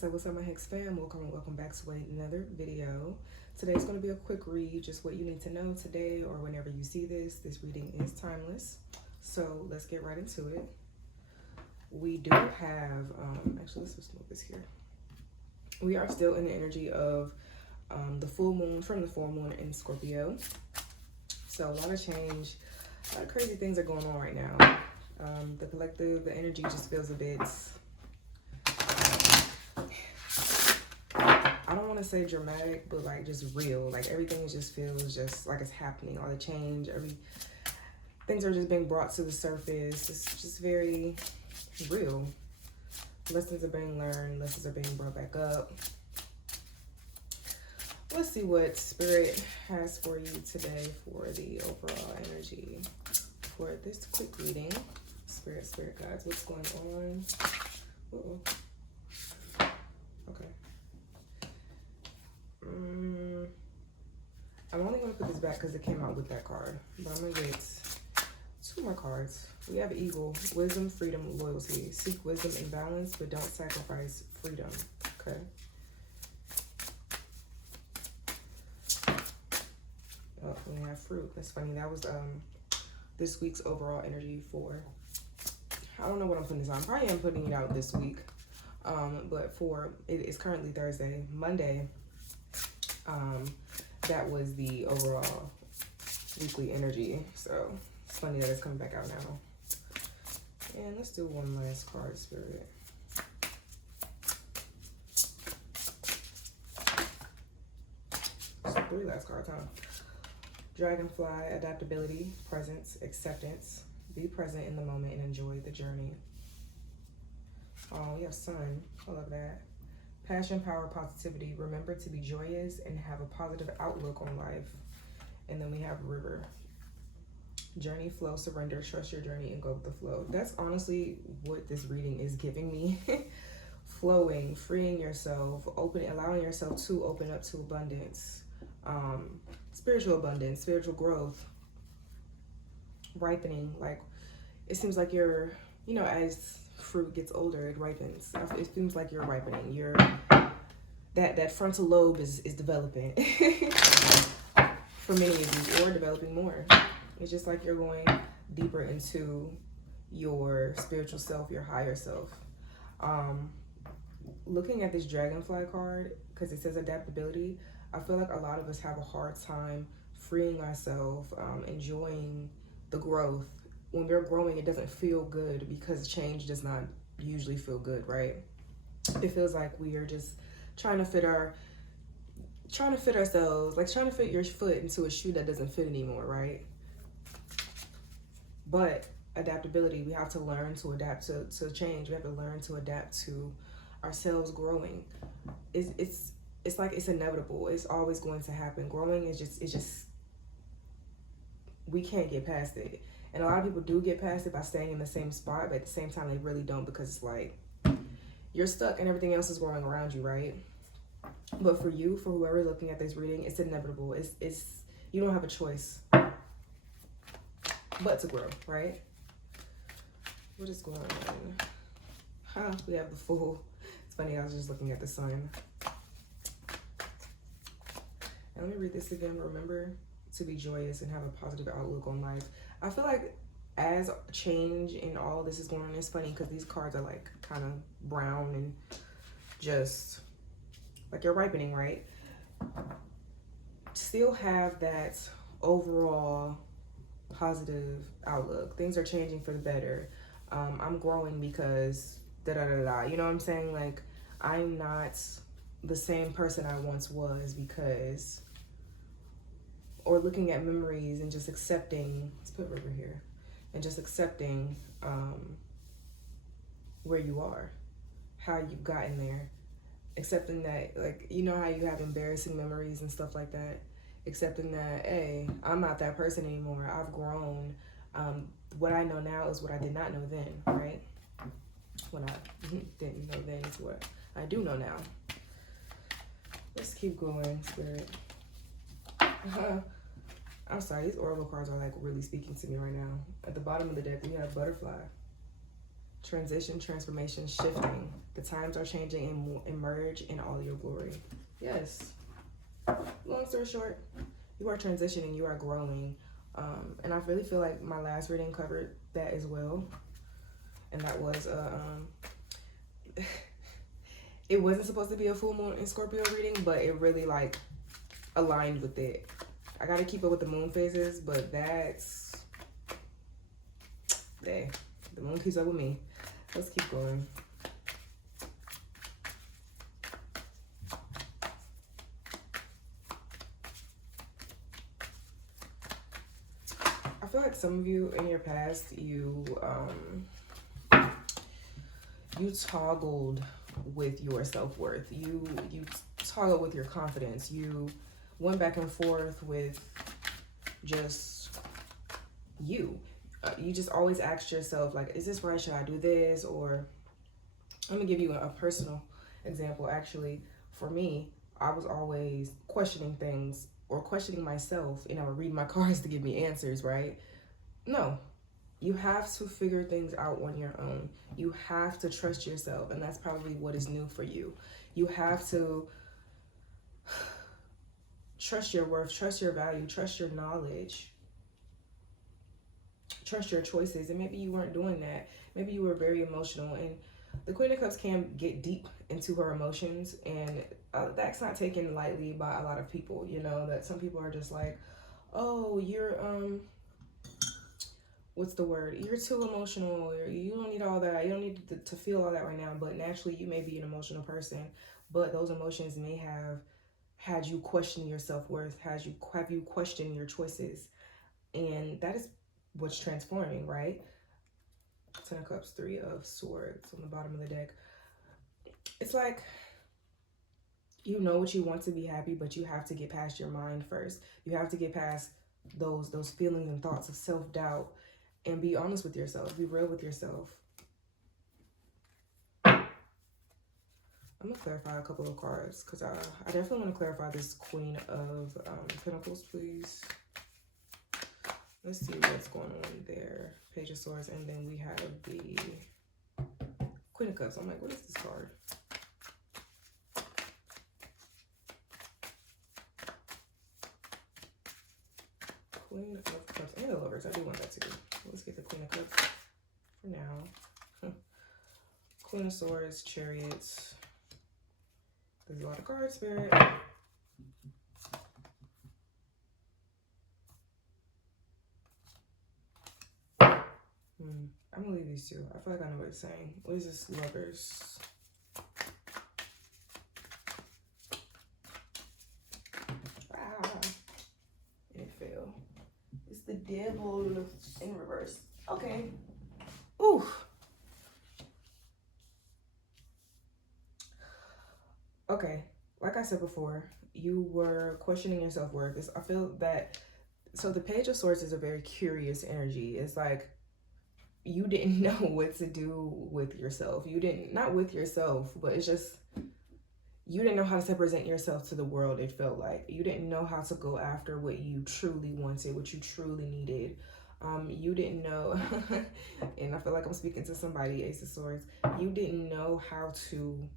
What's up, my Hex fam? Welcome back to another video. Today's going to be a quick read, just what you need to know today or whenever you see this. This reading is timeless. So let's get right into it. We do have, actually, let's just move this here. We are still in the energy of the full moon, from the full moon in Scorpio. So a lot of change, a lot of crazy things are going on right now. The collective, the energy just feels a bit, I don't want to say dramatic, but like just real. Like everything just feels just like it's happening. All the change, things are just being brought to the surface. It's just very real. Lessons are being learned. Lessons are being brought back up. Let's see what Spirit has for you today for the overall energy for this quick reading. Spirit guides, what's going on? Uh-oh. Okay. I'm only going to put this back because it came out with that card. But I'm going to get two more cards. We have Eagle, wisdom, freedom, loyalty. Seek wisdom and balance, but don't sacrifice freedom. Okay. Oh, we have fruit. That's funny. That was this week's overall energy for, I don't know what I'm putting this on. Probably am putting it out this week. But for, it is currently Thursday. Monday, that was the overall weekly energy. So it's funny that it's coming back out now. And let's do one last card, Spirit. So 3 last cards, huh? Dragonfly, adaptability, presence, acceptance. Be present in the moment and enjoy the journey. Oh, we have Sun. I love that. Passion, power, positivity. Remember to be joyous and have a positive outlook on life. And then we have River. Journey, flow, surrender, trust your journey, and go with the flow. That's honestly what this reading is giving me. Flowing, freeing yourself, allowing yourself to open up to abundance. Spiritual abundance, spiritual growth. Ripening. Like, it seems like you're, you know, as fruit gets older, it ripens. It seems like you're ripening. That frontal lobe is developing for many of you, or developing more. It's just like you're going deeper into your spiritual self, your higher self. Looking at this dragonfly card, because it says adaptability, I feel like a lot of us have a hard time freeing ourselves, enjoying the growth. When we're growing, it doesn't feel good because change does not usually feel good, right? It feels like we are just trying to fit ourselves, like trying to fit your foot into a shoe that doesn't fit anymore, right? But adaptability, we have to learn to adapt to change. We have to learn to adapt to ourselves growing. It's like it's inevitable. It's always going to happen. Growing is just we can't get past it. And a lot of people do get past it by staying in the same spot, but at the same time, they really don't, because it's like you're stuck and everything else is growing around you, right? But for you, for whoever's looking at this reading, it's inevitable. It's you don't have a choice but to grow, right? What is going on? We have the Fool. It's funny, I was just looking at the sun. And let me read this again. Remember to be joyous and have a positive outlook on life. I feel like as change and all this is going on, it's funny because these cards are like kind of brown and just like you're ripening, right? Still have that overall positive outlook. Things are changing for the better. I'm growing because da-da-da-da. You know what I'm saying? Like, I'm not the same person I once was because, or looking at memories and just accepting, let's put River here, and just accepting where you are, how you've gotten there, accepting that, like, you know how you have embarrassing memories and stuff like that, accepting that, hey, I'm not that person anymore, I've grown. What I know now is what I did not know then, right? What I didn't know then is what I do know now. Let's keep going, Spirit. I'm sorry, these oracle cards are like really speaking to me right now. At the bottom of the deck, we have Butterfly. Transition, transformation, shifting. The times are changing and emerge in all your glory. Yes. Long story short, you are transitioning, you are growing. And I really feel like my last reading covered that as well. And that was it wasn't supposed to be a full moon in Scorpio reading, but it really like aligned with it. I gotta keep up with the moon phases, but that's the moon keeps up with me. Let's keep going. I feel like some of you in your past, you toggled with your self-worth. You toggled with your confidence. You went back and forth with just you. You just always asked yourself, like, is this right? Should I do this? Or I'm gonna give you a personal example. Actually, for me, I was always questioning things or questioning myself, and I would read my cards to give me answers, right? No, you have to figure things out on your own. You have to trust yourself, and that's probably what is new for you. You have to trust your worth, trust your value, trust your knowledge, trust your choices. And maybe you weren't doing that. Maybe you were very emotional, and the Queen of Cups can get deep into her emotions, and that's not taken lightly by a lot of people. You know, that some people are just like, oh, you're what's the word? You're too emotional. You don't need all that. You don't need to feel all that right now. But naturally, you may be an emotional person, but those emotions may have had you question your self-worth, have you questioned your choices, and that is what's transforming, right? 10 of Cups, 3 of Swords on the bottom of the deck. It's like, you know what you want to be happy, but you have to get past your mind first. You have to get past those feelings and thoughts of self-doubt and be honest with yourself. Be real with yourself. I'm going to clarify a couple of cards because I definitely want to clarify this Queen of Pentacles, please. Let's see what's going on there. Page of Swords, and then we have the Queen of Cups. I'm like, what is this card? Queen of Cups and the Lovers. I do want that too. Let's get the Queen of Cups for now. Queen of Swords, Chariots. There's a lot of cards, Spirit. I'm gonna leave these two. I feel like I know what it's saying. What is this? Lovers. It fell. It's the devil in reverse. Okay. Ooh. Okay. Like I said before, you were questioning your self-worth. I feel that, so the Page of Swords is a very curious energy. It's like, you didn't know what to do with yourself. You didn't, not with yourself, but it's just, you didn't know how to present yourself to the world, it felt like. You didn't know how to go after what you truly wanted, what you truly needed. You didn't know, and I feel like I'm speaking to somebody, Ace of Swords. You didn't know how to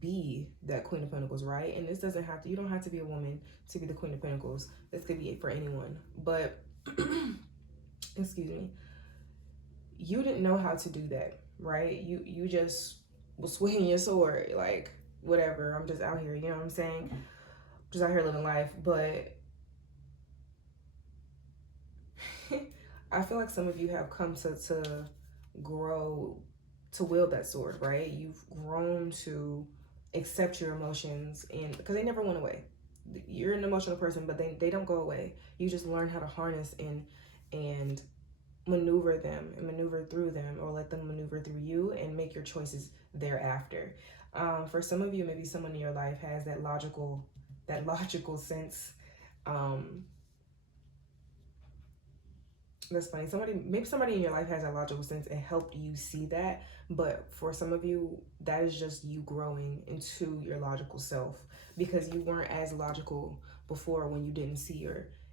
be that Queen of Pentacles, right? And this doesn't have to, you don't have to be a woman to be the Queen of Pentacles. This could be for anyone. But, excuse me. You didn't know how to do that, right? You just was swinging your sword, like, whatever, I'm just out here, you know what I'm saying? Just out here living life. But I feel like some of you have come to grow, to wield that sword, right? You've grown to accept your emotions, and because they never went away. You're an emotional person, but they don't go away. You just learn how to harness and maneuver them and maneuver through them, or let them maneuver through you and make your choices thereafter. For some of you, maybe someone in your life has that logical sense. That's funny. Maybe somebody in your life has that logical sense and helped you see that. But for some of you, that is just you growing into your logical self, because you weren't as logical before when you didn't see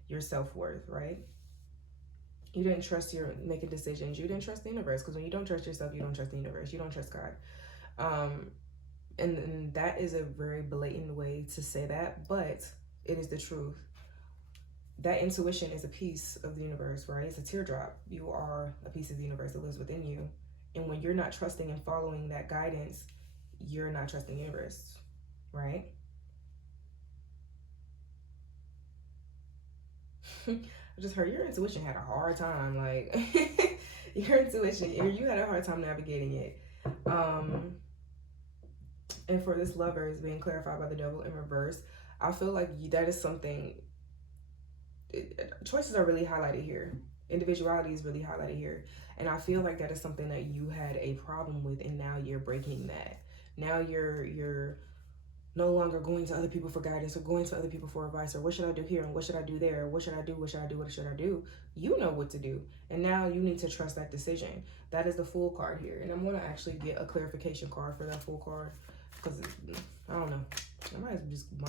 your self-worth, right? You didn't trust your making decisions. You didn't trust the universe, because when you don't trust yourself, you don't trust the universe. You don't trust God. And that is a very blatant way to say that, but it is the truth. That intuition is a piece of the universe, right? It's a teardrop. You are a piece of the universe that lives within you. And when you're not trusting and following that guidance, you're not trusting the universe, right? I just heard your intuition had a hard time, like your intuition, you had a hard time navigating it. And for this lover is being clarified by the devil in reverse. I feel like that is something, choices are really highlighted here. Individuality is really highlighted here. And I feel like that is something that you had a problem with, and now you're breaking that. Now you're no longer going to other people for guidance, or going to other people for advice, or what should I do here and what should I do there? What should I do? What should I do? What should I do? You know what to do. And now you need to trust that decision. That is the Fool card here. And I'm going to actually get a clarification card for that Fool card, because I don't know. I might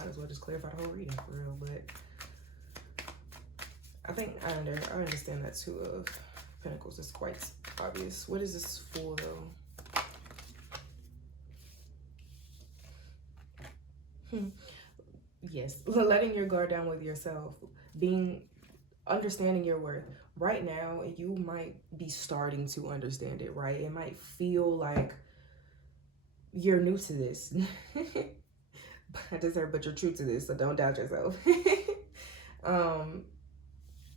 as well just clarify the whole reading for real. But I think I understand that Two of Pentacles is quite obvious. What is this Fool though? Yes, letting your guard down with yourself, understanding your worth. Right now, you might be starting to understand it, right? It might feel like you're new to this. But you're true to this, so don't doubt yourself. The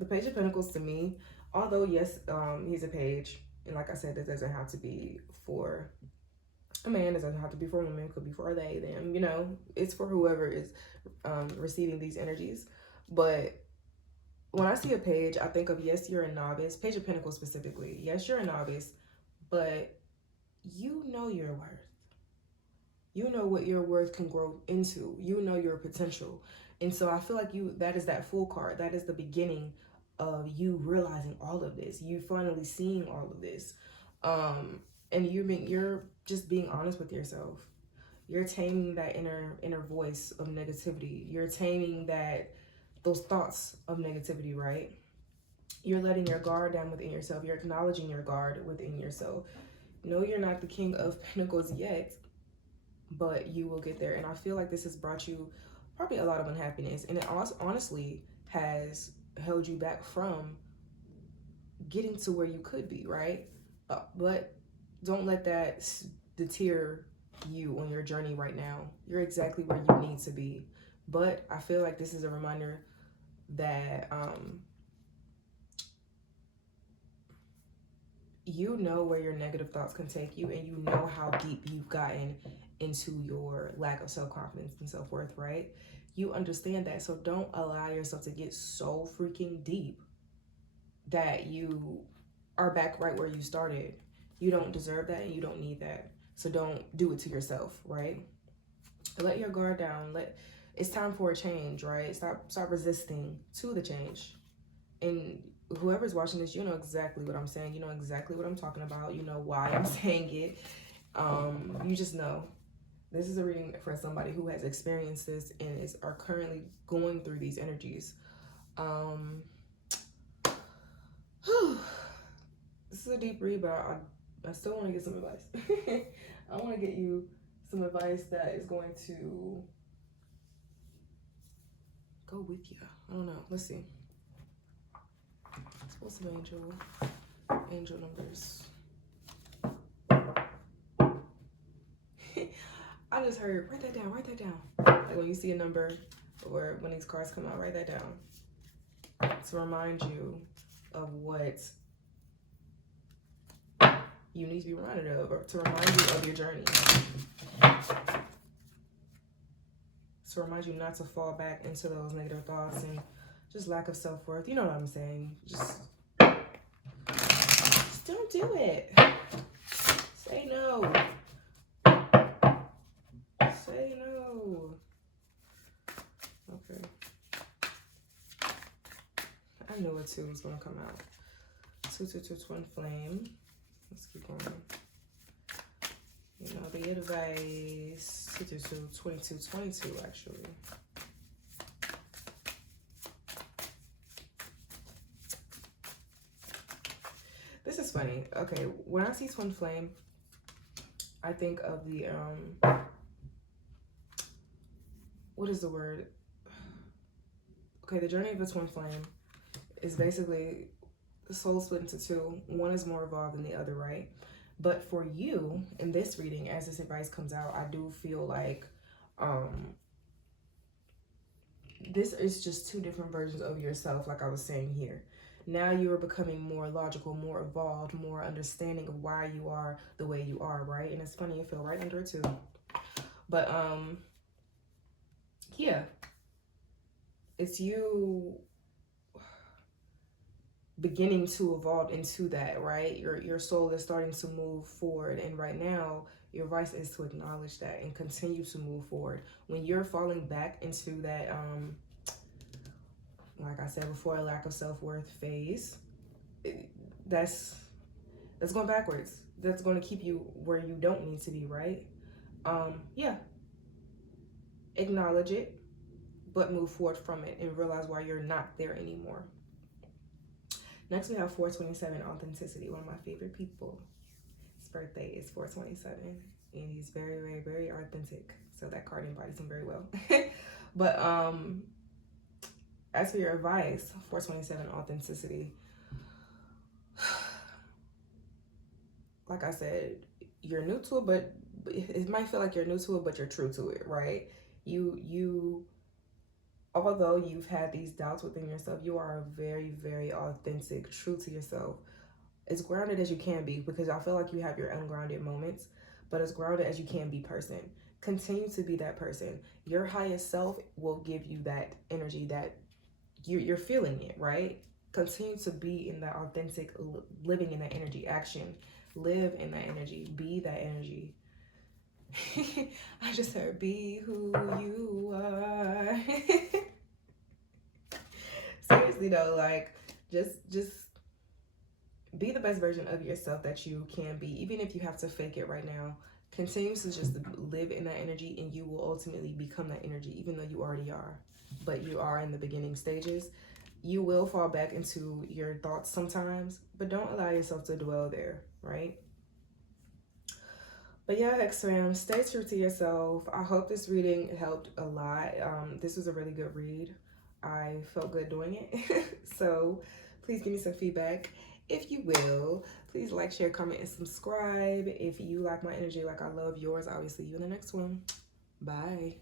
Page of Pentacles to me, although yes, he's a page, and like I said, this doesn't have to be for a man, doesn't have to be for a woman, it could be for they, them, you know, it's for whoever is receiving these energies. But when I see a page, I think of, yes, you're a novice. Page of Pentacles specifically, yes, you're a novice, but you know your worth. You know what your worth can grow into. You know your potential. And so I feel like that is that Fool card. That is the beginning of you realizing all of this. You finally seeing all of this. And you're just being honest with yourself. You're taming that inner voice of negativity. You're taming those thoughts of negativity, right? You're letting your guard down within yourself. You're acknowledging your guard within yourself. No, you're not the King of Pentacles yet, but you will get there. And I feel like this has brought you probably a lot of unhappiness, and it honestly has held you back from getting to where you could be, right? But don't let that deter you on your journey right now. You're exactly where you need to be. But I feel like this is a reminder that you know where your negative thoughts can take you, and you know how deep you've gotten into your lack of self-confidence and self-worth, right? You understand that. So don't allow yourself to get so freaking deep that you are back right where you started. You don't deserve that, and you don't need that. So don't do it to yourself, right? Let your guard down. It's time for a change, right? Stop resisting to the change. And whoever's watching this, you know exactly what I'm saying. You know exactly what I'm talking about. You know why I'm saying it. You just know. This is a reading for somebody who has experienced this and are currently going through these energies. This is a deep read, but I still want to get some advice. I want to get you some advice that is going to go with you. I don't know. Let's see. What's some angel numbers? I just heard, write that down. Like when you see a number or when these cards come out, write that down to remind you of what you need to be reminded of, or to remind you of your journey. To remind you not to fall back into those negative thoughts and just lack of self-worth. You know what I'm saying? Just don't do it. Say no. Say no. Okay. I knew a 2 was going to come out. 222 twin flame. Let's keep going. You know, the advice 222 2222 actually. funny. Okay, when I see twin flame, I think of the what is the word? Okay, the journey of a twin flame is basically the soul split into two. One is more evolved than the other, right? But for you, in this reading, as this advice comes out, I do feel like this is just two different versions of yourself, like I was saying here. Now you are becoming more logical, more evolved, more understanding of why you are the way you are, right? And it's funny, you feel right under it too. But yeah, it's you beginning to evolve into that, right? Your soul is starting to move forward, and right now your advice is to acknowledge that and continue to move forward. When you're falling back into that like I said before, a lack of self-worth phase, that's going backwards. That's going to keep you where you don't need to be, right? Yeah, acknowledge it, but move forward from it and realize why you're not there anymore. Next, we have 427, authenticity, one of my favorite people. His birthday is 427, and he's very, very, very authentic. So that card embodies him very well. But as for your advice, 427, authenticity. Like I said, you're new to it, but it might feel like you're new to it, but you're true to it, right? You although you've had these doubts within yourself, you are very, very authentic, true to yourself. As grounded as you can be, because I feel like you have your ungrounded moments, but as grounded as you can be person. Continue to be that person. Your highest self will give you that energy that you're feeling it, right? Continue to be in that authentic, living in that energy, action. Live in that energy, be that energy. I just heard, be who you are. Seriously though, like just be the best version of yourself that you can be, even if you have to fake it right now. Continue to just live in that energy, and you will ultimately become that energy, even though you already are. But you are in the beginning stages. You will fall back into your thoughts sometimes, but don't allow yourself to dwell there, right? But yeah, X-Fam, stay true to yourself. I hope this reading helped a lot. This was a really good read. I felt good doing it. So please give me some feedback. If you will, please like, share, comment, and subscribe. If you like my energy like I love yours, I'll see you in the next one. Bye.